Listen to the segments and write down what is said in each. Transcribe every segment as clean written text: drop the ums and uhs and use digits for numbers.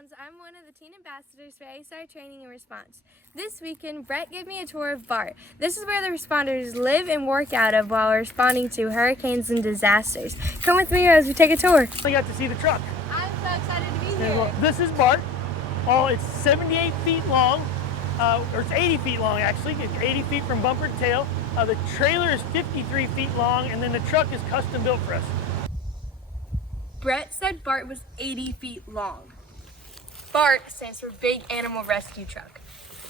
Browns. I'm one of the teen ambassadors for ASAR Training and Response. This weekend, Brett gave me a tour of Bart. This is where the responders live and work out of while responding to hurricanes and disasters. Come with me as we take a tour. I got to see the truck. I'm so excited to be here. This is Bart. It's 78 feet long, or it's 80 feet long actually. It's 80 feet from bumper to tail. The trailer is 53 feet long, and then the truck is custom built for us. Brett said Bart was 80 feet long. BART stands for Big Animal Rescue Truck.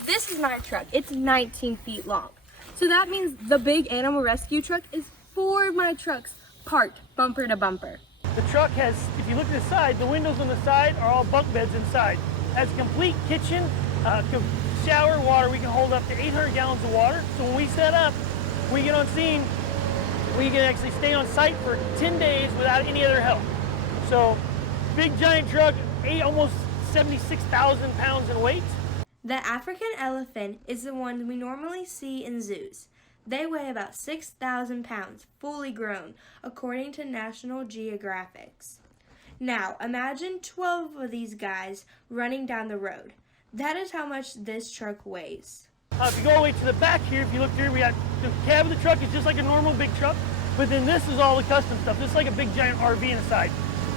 This is my truck. It's 19 feet long. So that means the Big Animal Rescue Truck is 4 of my trucks parked bumper to bumper. The truck has, if you look at the side, the windows on the side are all bunk beds inside. It has a complete kitchen, shower, water. We can hold up to 800 gallons of water. So when we set up, we get on scene, we can actually stay on site for 10 days without any other help. So big giant truck, almost 76,000 pounds in weight. The African elephant is the one we normally see in zoos. They weigh about 6,000 pounds, fully grown, according to National Geographic. Now, imagine 12 of these guys running down the road. That is how much this truck weighs. If you go all the way to the back here, if you look here, we got the cab of the truck is just like a normal big truck, but then this is all the custom stuff. This is like a big giant RV inside.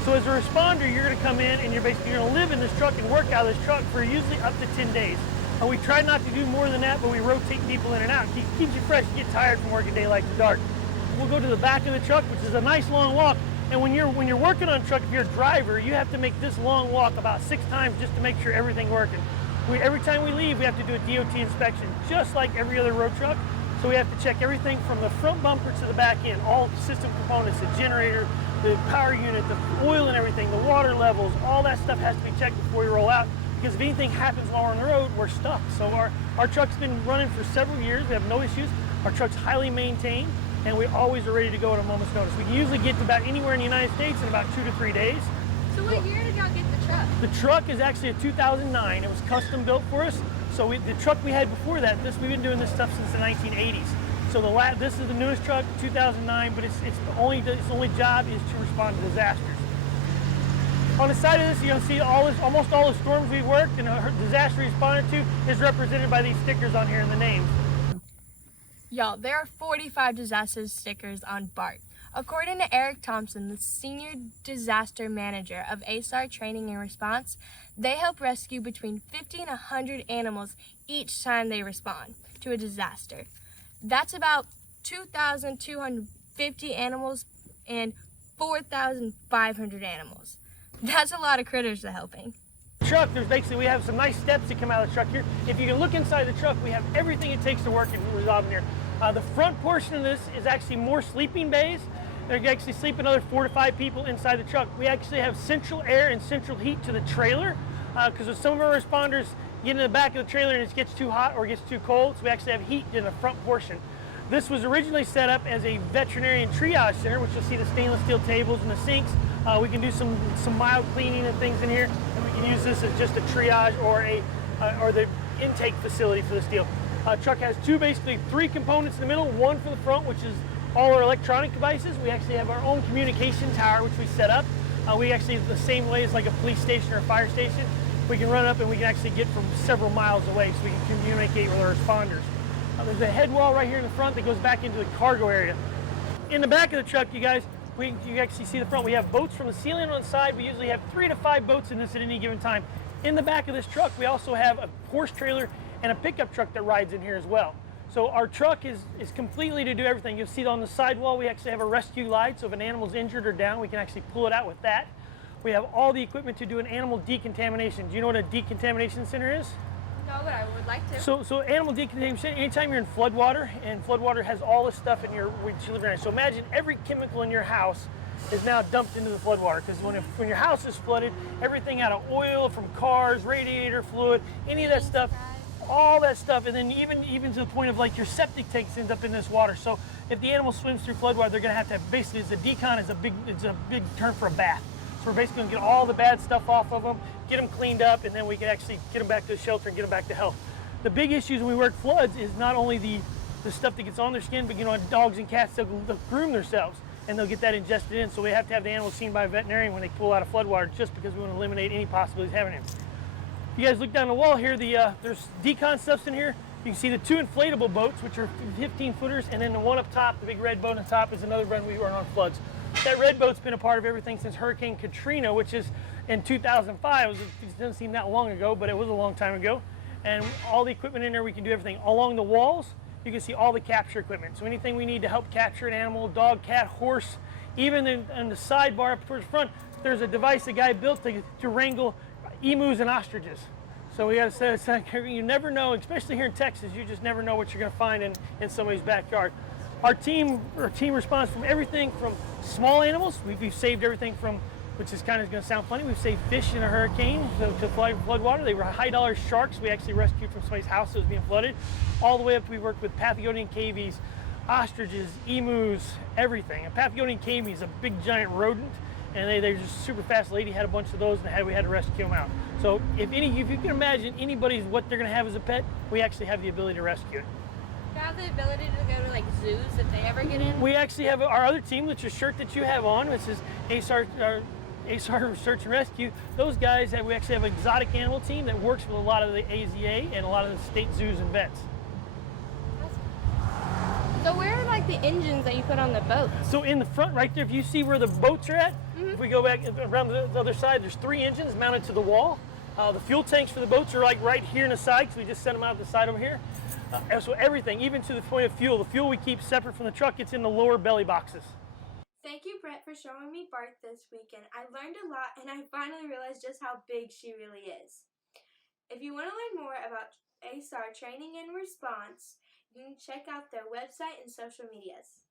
So as a responder, you're going to come in and you're going to live in this truck and work out of this truck for usually up to 10 days. We try not to do more than that, but we rotate people in and out. It keeps you fresh. You get tired from working daylight to dark. We'll go to the back of the truck, which is a nice long walk. And when you're working on a truck, if you're a driver, you have to make this long walk about 6 times just to make sure everything's working. Every time we leave, we have to do a DOT inspection, just like every other road truck. So we have to check everything from the front bumper to the back end, all system components, the generator, the power unit, the oil and everything, the water levels, all that stuff has to be checked before we roll out. Because if anything happens while we're on the road, we're stuck. So our truck's been running for several years. We have no issues. Our truck's highly maintained, and we always are ready to go at a moment's notice. We can usually get to about anywhere in the United States in about 2 to 3 days. So what year did y'all get the truck? The truck is actually a 2009. It was custom built for us. So the truck we had before that, we've been doing this stuff since the 1980s. So this is the newest truck, 2009, but its only job is to respond to disasters. On the side of this, you're going to see almost all the storms we've worked and a disaster we responded to is represented by these stickers on here and the names. Y'all, there are 45 disaster stickers on Bart. According to Eric Thompson, the Senior Disaster Manager of ASAR Training and Response, they help rescue between 50 and 100 animals each time they respond to a disaster. That's about 2,250 animals and 4,500 animals. That's a lot of critters they're helping. Truck, we have some nice steps that come out of the truck here. If you can look inside the truck, we have everything it takes to work and resolve in here. The front portion of this is actually more sleeping bays. They can actually sleep another 4 to 5 people inside the truck. We actually have central air and central heat to the trailer because if some of our responders get in the back of the trailer and it gets too hot or gets too cold, so we actually have heat in the front portion. This was originally set up as a veterinarian triage center, which you'll see the stainless steel tables and the sinks. We can do some mild cleaning and things in here, and we can use this as just a triage or the intake facility for this deal. Truck has basically three components in the middle, one for the front, which is all our electronic devices. We actually have our own communication tower, which we set up. We actually, the same way as like a police station or a fire station, we can run up and we can actually get from several miles away so we can communicate with our responders. There's a head wall right here in the front that goes back into the cargo area. In the back of the truck, you guys, you actually see the front. We have boats from the ceiling on the side. We usually have 3 to 5 boats in this at any given time. In the back of this truck, we also have a horse trailer and a pickup truck that rides in here as well. So our truck is completely to do everything. You'll see on the sidewall, we actually have a rescue light. So if an animal's injured or down, we can actually pull it out with that. We have all the equipment to do an animal decontamination. Do you know what a decontamination center is? No, but I would like to. So animal decontamination, anytime you're in floodwater, and floodwater has all this stuff in which you live in. So imagine every chemical in your house is now dumped into the floodwater, because when your house is flooded, everything out of oil from cars, radiator fluid, any of that stuff, all that stuff, and then even to the point of like your septic tanks ends up in this water. So if the animal swims through floodwater, they're going to have basically, the decon is a big term for a bath. So we're basically going to get all the bad stuff off of them, get them cleaned up, and then we can actually get them back to the shelter and get them back to health. The big issues when we work floods is not only the stuff that gets on their skin, but dogs and cats, they'll groom themselves and they'll get that ingested in. So we have to have the animals seen by a veterinarian when they pull out of floodwater, just because we want to eliminate any possibility of having it. If you guys look down the wall here, there's decon stuffs in here. You can see the 2 inflatable boats, which are 15 footers, and then the one up top, the big red boat on top, is another run we run on floods. That red boat's been a part of everything since Hurricane Katrina, which is in 2005. It doesn't seem that long ago, but it was a long time ago. And all the equipment in there, we can do everything. Along the walls, you can see all the capture equipment. So anything we need to help capture an animal, dog, cat, horse, even in the sidebar up towards the front, there's a device the guy built to wrangle emus and ostriches. So we got to say, you never know, especially here in Texas, you just never know what you're going to find in somebody's backyard. Our team responds from everything from small animals. We've saved everything from, which is kind of going to sound funny, we've saved fish in a hurricane to flood water. They were high dollar sharks we actually rescued from somebody's house that was being flooded, all the way up to we worked with Paphionian cavies, ostriches, emus, everything. A Paphionian cavy is a big giant rodent, and they're just super fast. The lady had a bunch of those, and we had to rescue them out. So if you can imagine anybody's what they're going to have as a pet, we actually have the ability to rescue it. Do you have the ability to go to like zoos if they ever get in? We actually have our other team, which is a shirt that you have on, which is ASAR Search and Rescue. Those guys, we actually have an exotic animal team that works with a lot of the AZA and a lot of the state zoos and vets. So where are like the engines that you put on the boat? So in the front right there, if you see where the boats are at, if we go back around the other side, there's 3 engines mounted to the wall. The fuel tanks for the boats are like right here in the side, because we just sent them out the side over here. So everything, even to the point of fuel, the fuel we keep separate from the truck, it's in the lower belly boxes. Thank you, Brett, for showing me Bart this weekend. I learned a lot, and I finally realized just how big she really is. If you want to learn more about ASAR training and response, you can check out their website and social medias.